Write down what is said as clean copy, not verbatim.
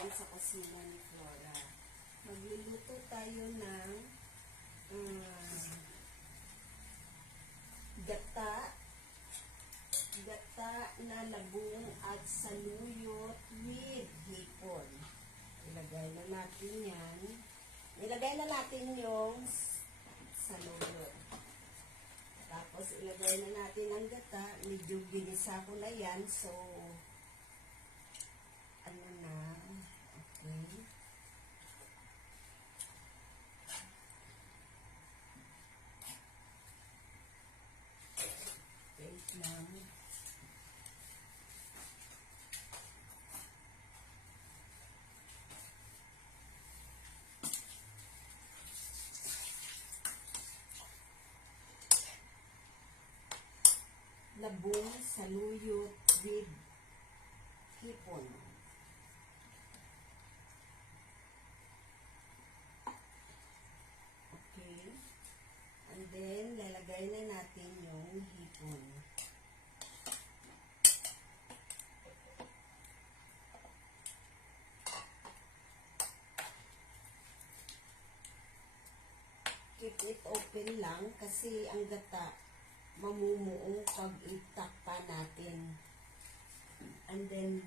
yan sa kusina ni Flora. Magluluto tayo ng gata na labong at saluyot with hipon. Ilagay na natin yan. Ilagay na natin yung saluyot. Tapos ilagay na natin ang gata. Medyo ginisa ko na yan. So, ano na. Okay. Wait lang. Labong saluyot with hipon. Okay. And then, lalagay na natin yung hipon. Keep it open lang kasi ang gata mamumuong pag itakpa natin. And then,